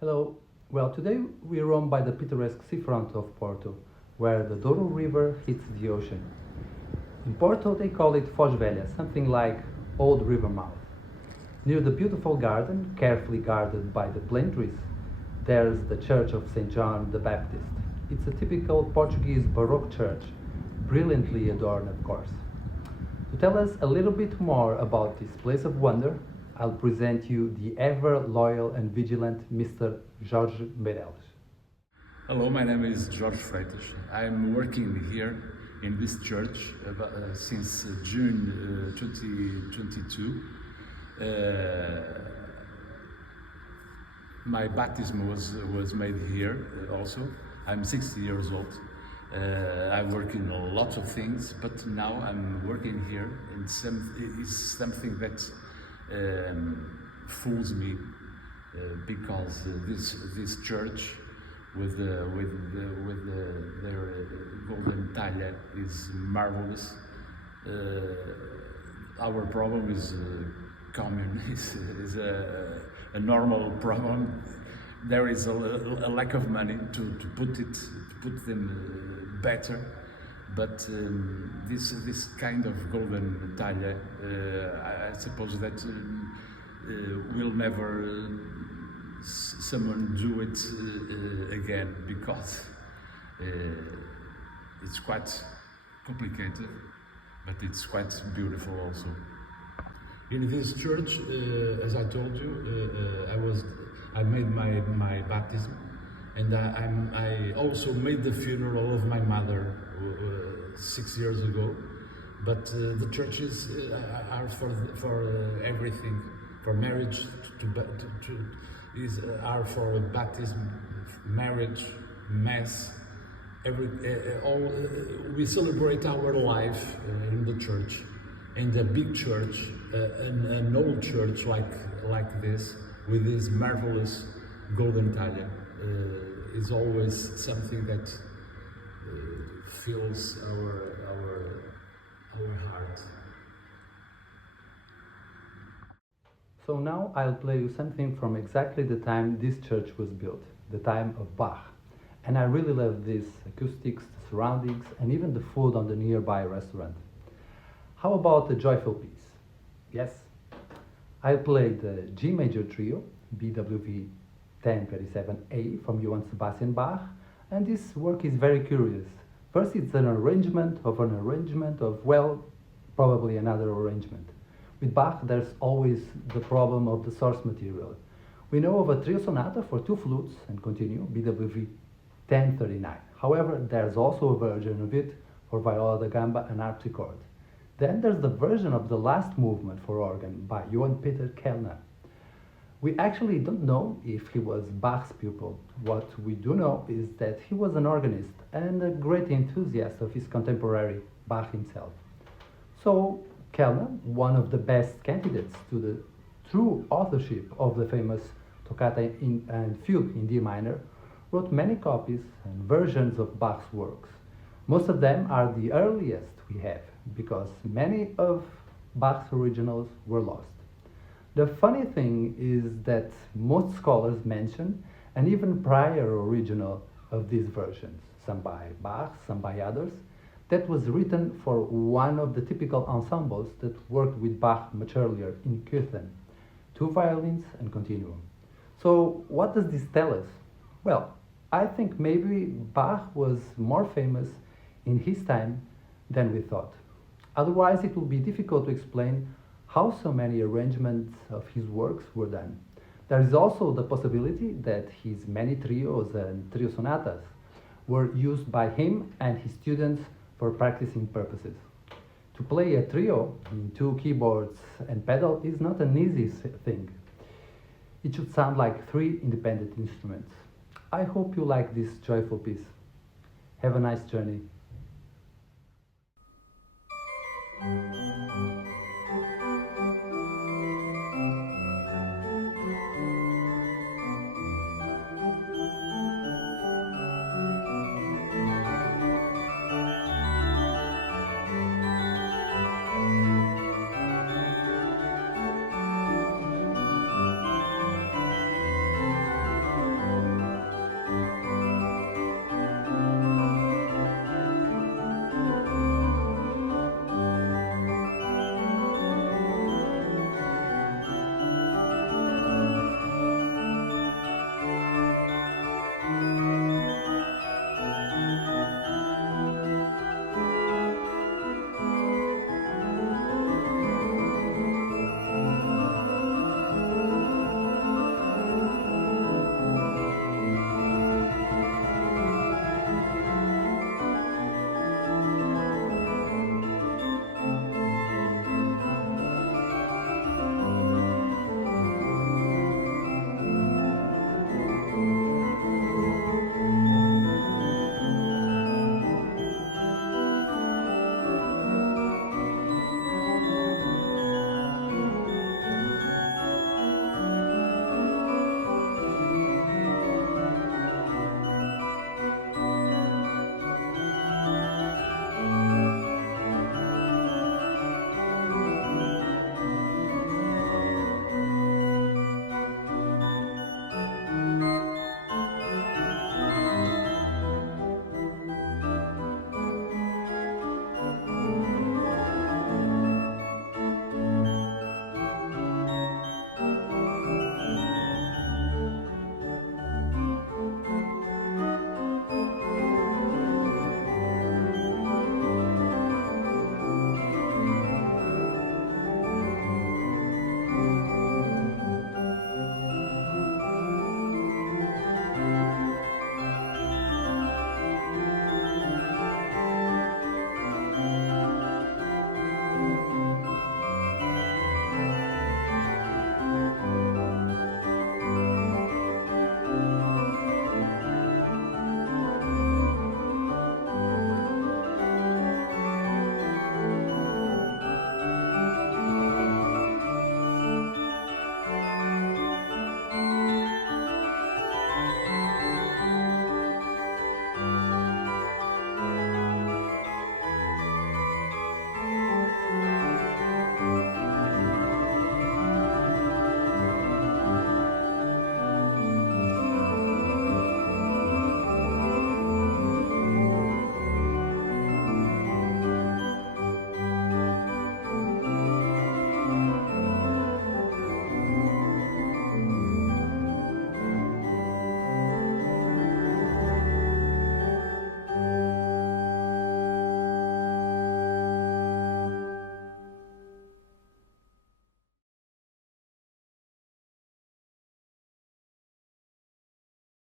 Hello. Well, today we roam by the picturesque seafront of Porto, where the Douro River hits the ocean. In Porto, they call it Foz Velha, something like Old River Mouth. Near the beautiful garden, carefully guarded by the plane trees, there's the church of St. John the Baptist. It's a typical Portuguese Baroque church, brilliantly adorned, of course. To tell us a little bit more about this place of wonder, I'll present you the ever loyal and vigilant Mr. Jorge Meirelles. Hello, my name is Jorge Freitas. I'm working here in this church since June 2022. My baptism was made here also. I'm 60 years old. I work in lots of things, but now I'm working here in it's something that fools me because this church with their golden talla is marvelous. Our problem is common, is a normal problem. There is a lack of money to put them better, but this kind of golden talla, I suppose that will never someone do it again, because it's quite complicated, but it's quite beautiful also. In this church, as I told you, I made my baptism, and I also made the funeral of my mother 6 years ago. But the churches are for everything, for marriage, are for baptism, marriage, mass. We celebrate our life in the church, in the big church, an old church like this, with this marvelous golden talla, is always something that fills our heart. So now I'll play you something from exactly the time this church was built, the time of Bach. And I really love these acoustics, the surroundings, and even the food on the nearby restaurant. How about a joyful piece? Yes, I'll play the G major trio, BWV 1027A from Johann Sebastian Bach, and this work is very curious. First, it's an arrangement of, well, probably another arrangement. With Bach, there's always the problem of the source material. We know of a trio sonata for two flutes and continue, BWV 1039. However, there's also a version of it for viola da gamba and harpsichord. Then there's the version of the last movement for organ by Johann Peter Kellner. We actually don't know if he was Bach's pupil. What we do know is that he was an organist and a great enthusiast of his contemporary, Bach himself. So Kellner, one of the best candidates to the true authorship of the famous Toccata and Fugue in D minor, wrote many copies and versions of Bach's works. Most of them are the earliest we have, because many of Bach's originals were lost. The funny thing is that most scholars mention an even prior original of these versions, some by Bach, some by others, that was written for one of the typical ensembles that worked with Bach much earlier in Köthen, two violins and continuum. So what does this tell us? Well, I think maybe Bach was more famous in his time than we thought. Otherwise, it will be difficult to explain how so many arrangements of his works were done. There is also the possibility that his many trios and trio sonatas were used by him and his students for practicing purposes. To play a trio in two keyboards and pedal is not an easy thing. It should sound like three independent instruments. I hope you like this joyful piece. Have a nice journey.